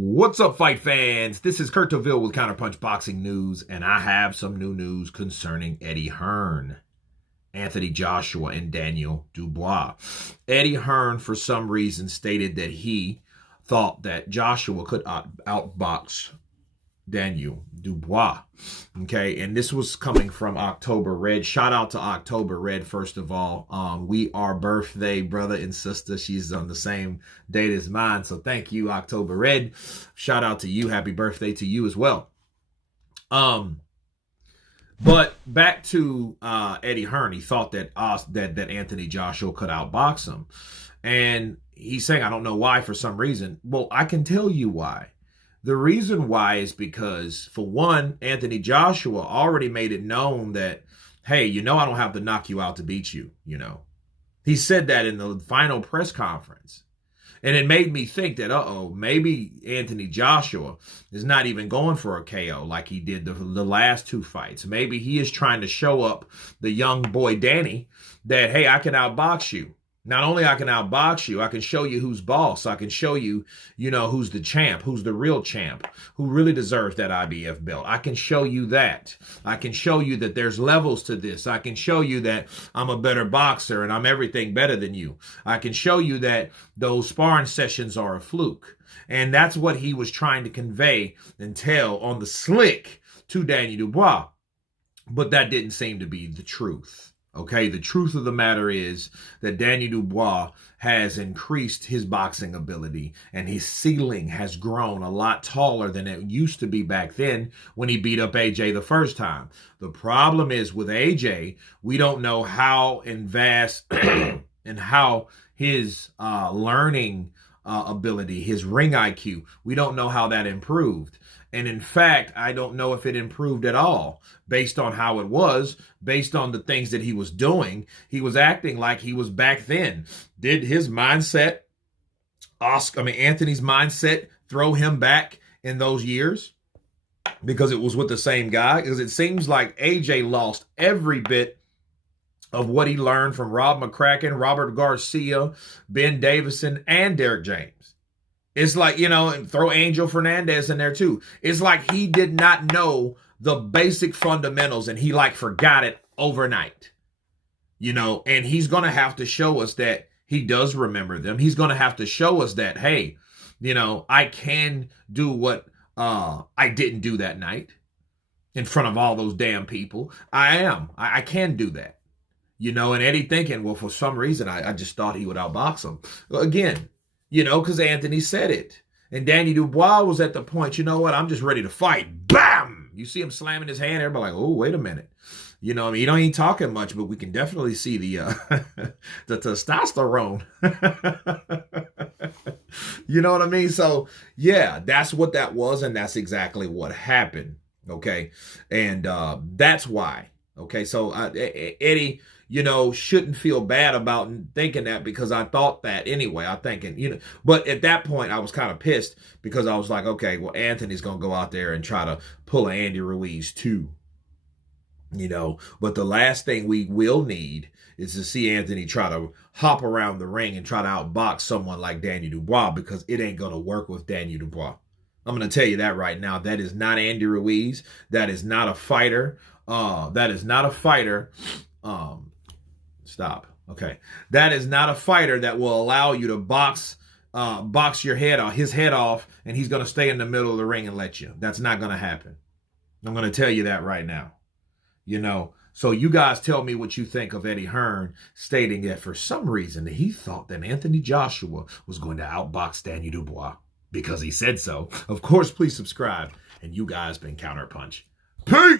What's up, fight fans? This is Kurt Deville with Counterpunch Boxing News, and I have some new news concerning Eddie Hearn, Anthony Joshua, and Daniel Dubois. Eddie Hearn, for some reason, stated that he thought that Joshua could outbox Daniel Dubois. Okay, and this was coming from October Red. Shout out to October Red, first of all. We are birthday brother and sister. She's on the same date as mine, so thank you, October Red. Shout out to you. Happy birthday to you as well. But back to Eddie Hearn. He thought that that Anthony Joshua could outbox him, and he's saying, I don't know why, for some reason. Well, I can tell you why. The reason why is because, for one, Anthony Joshua already made it known that, hey, I don't have to knock you out to beat you, He said that in the final press conference. And it made me think that, maybe Anthony Joshua is not even going for a KO like he did the last two fights. Maybe he is trying to show up the young boy Danny that, hey, I can outbox you. Not only I can outbox you, I can show you who's boss. I can show you, who's the champ, who's the real champ, who really deserves that IBF belt. I can show you that. I can show you that there's levels to this. I can show you that I'm a better boxer and I'm everything better than you. I can show you that those sparring sessions are a fluke. And that's what he was trying to convey and tell on the slick to Daniel Dubois. But that didn't seem to be the truth. Okay, the truth of the matter is that Daniel Dubois has increased his boxing ability, and his ceiling has grown a lot taller than it used to be back then when he beat up AJ the first time. The problem is with AJ, we don't know how vast and how his learning ability, his ring IQ, we don't know how that improved. And in fact, I don't know if it improved at all based on how it was, based on the things that he was doing. He was acting like he was back then. Did his mindset, Anthony's mindset, throw him back in those years? Because it was with the same guy? Because it seems like AJ lost every bit of what he learned from Rob McCracken, Robert Garcia, Ben Davison, and Derek James. It's like, and throw Angel Fernandez in there too. It's like he did not know the basic fundamentals and he forgot it overnight. And he's going to have to show us that he does remember them. He's going to have to show us that, hey, I can do what I didn't do that night in front of all those damn people. I can do that. And Eddie thinking, well, for some reason, I just thought he would outbox him. Again, because Anthony said it. And Danny Dubois was at the point, I'm just ready to fight. Bam! You see him slamming his hand. Everybody like, oh, wait a minute. He don't ain't talking much, but we can definitely see the the testosterone. You know what I mean? So, yeah, that's what that was, and that's exactly what happened, okay? And that's why, okay? So, Eddie, shouldn't feel bad about thinking that, because I thought that anyway. I'm thinking, but at that point I was kind of pissed because I was like, okay, well, Anthony's going to go out there and try to pull an Andy Ruiz too, but the last thing we will need is to see Anthony try to hop around the ring and try to outbox someone like Daniel Dubois, because it ain't going to work with Daniel Dubois. I'm going to tell you that right now. That is not Andy Ruiz. That is not a fighter. That is not a fighter. Stop. Okay. That is not a fighter that will allow you to box your head off, his head off, and he's going to stay in the middle of the ring and let you. That's not going to happen. I'm going to tell you that right now. So you guys tell me what you think of Eddie Hearn stating that for some reason he thought that Anthony Joshua was going to outbox Daniel Dubois because he said so. Of course, please subscribe. And you guys been Counterpunch. Peace!